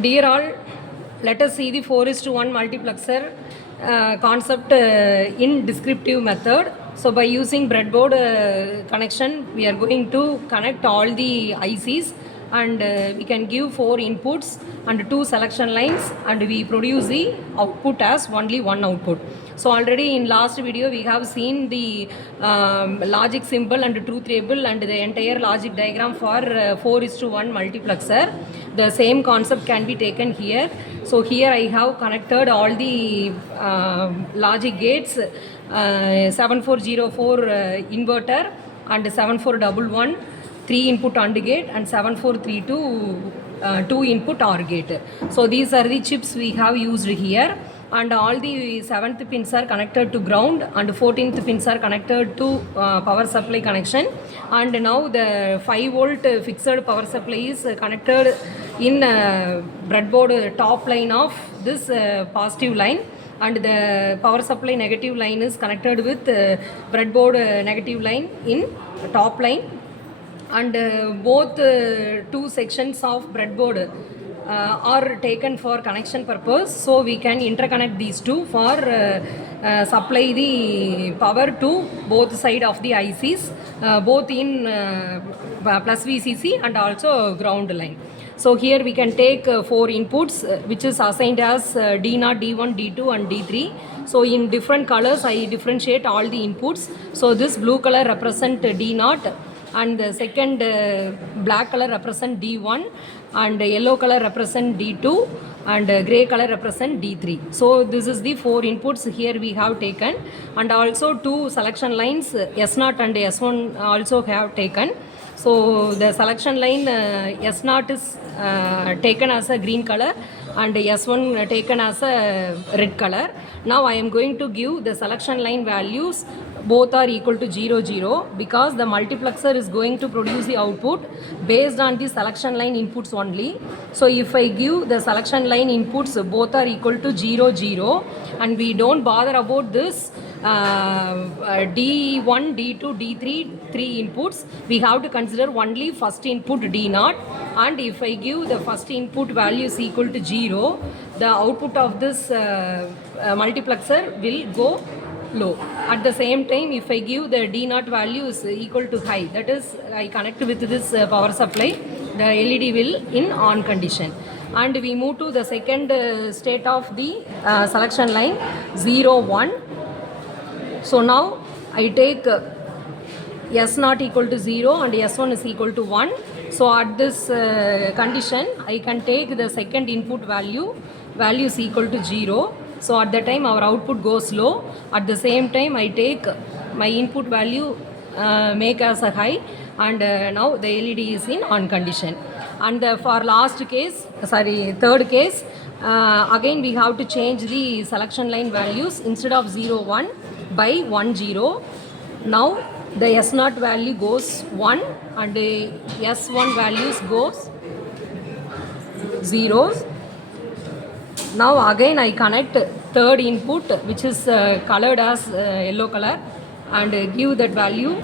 Dear all, let us see the 4:1 multiplexer concept in descriptive method. So by using breadboard connection, we are going to connect all the ICs and we can give 4 inputs and 2 selection lines and we produce the output as only one output. So already in last video we have seen the logic symbol and truth table and the entire logic diagram for 4:1 multiplexer. The same concept can be taken here. So here I have connected all the logic gates, 7404 inverter and 7411 3 input AND gate and 7432 2 input OR gate. So these are the chips we have used here, and all the 7th pins are connected to ground and 14th pins are connected to power supply connection. And now the 5 volt fixed power supply is connected in breadboard top line of this positive line, and the power supply negative line is connected with breadboard negative line in top line, and both two sections of breadboard are taken for connection purpose, so we can interconnect these two for supply the power to both side of the ICs, both in plus VCC and also ground line. So here we can take 4 inputs which is assigned as D0, D1, D2 and D3. So in different colors I differentiate all the inputs. So this blue color represent D0, and the second black color represent D1, and yellow color represent D2, and grey color represent D3. So this is the 4 inputs here we have taken, and also 2 selection lines S0 and S1 also have taken. So the selection line S0 is taken as a green color and S1 taken as a red color. Now I am going to give the selection line values. Both are equal to 0, 0, because the multiplexer is going to produce the output based on the selection line inputs only. So if I give the selection line inputs both are equal to 0, 0, and we don't bother about this D1, D2, D3, 3 inputs, we have to consider only first input D0, and if I give the first input value is equal to 0, the output of this multiplexer will go low. At the same time, if I give the D0 value is equal to high, that is I connect with this power supply, the LED will in on condition. And we move to the second state of the selection line 0, 1. So now I take S0 equal to 0 and S1 is equal to 1. So at this condition, I can take the second input value is equal to 0. So at the time our output goes low. At the same time I take my input value make as a high, and now the LED is in on condition. And for third case, again we have to change the selection line values. Instead of 0, 1 by 1, 0. Now the S0 value goes 1 and the S1 values goes 0s. Now again I connect third input which is colored as yellow color and give that value.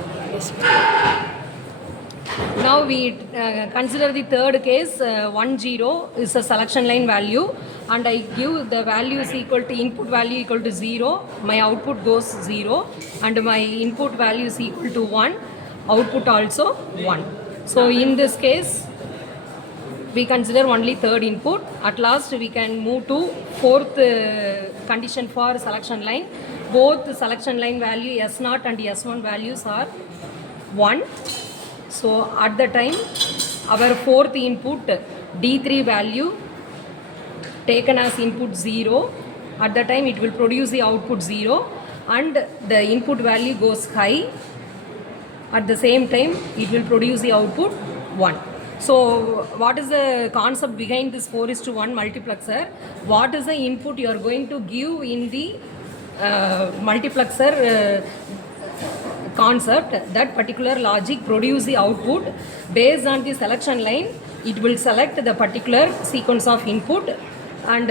Now we consider the third case 1, 0 is a selection line value, and I give the value is equal to input value equal to 0, my output goes 0, and my input value is equal to 1, output also 1. So in this case we consider only third input. At last we can move to fourth condition for selection line. Both selection line value S0 and S1 values are 1. So at the time our fourth input D3 value taken as input 0, at the time it will produce the output 0 and the input value goes high. At the same time it will produce the output 1. So what is the concept behind this 4:1 multiplexer? What is the input you are going to give in the multiplexer concept? That particular logic produce the output based on the selection line. It will select the particular sequence of input, and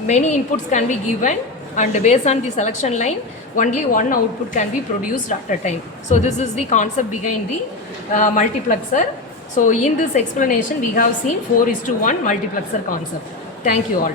many inputs can be given, and based on the selection line only one output can be produced at a time. So this is the concept behind the multiplexer. So in this explanation, we have seen 4:1 multiplexer concept. Thank you all.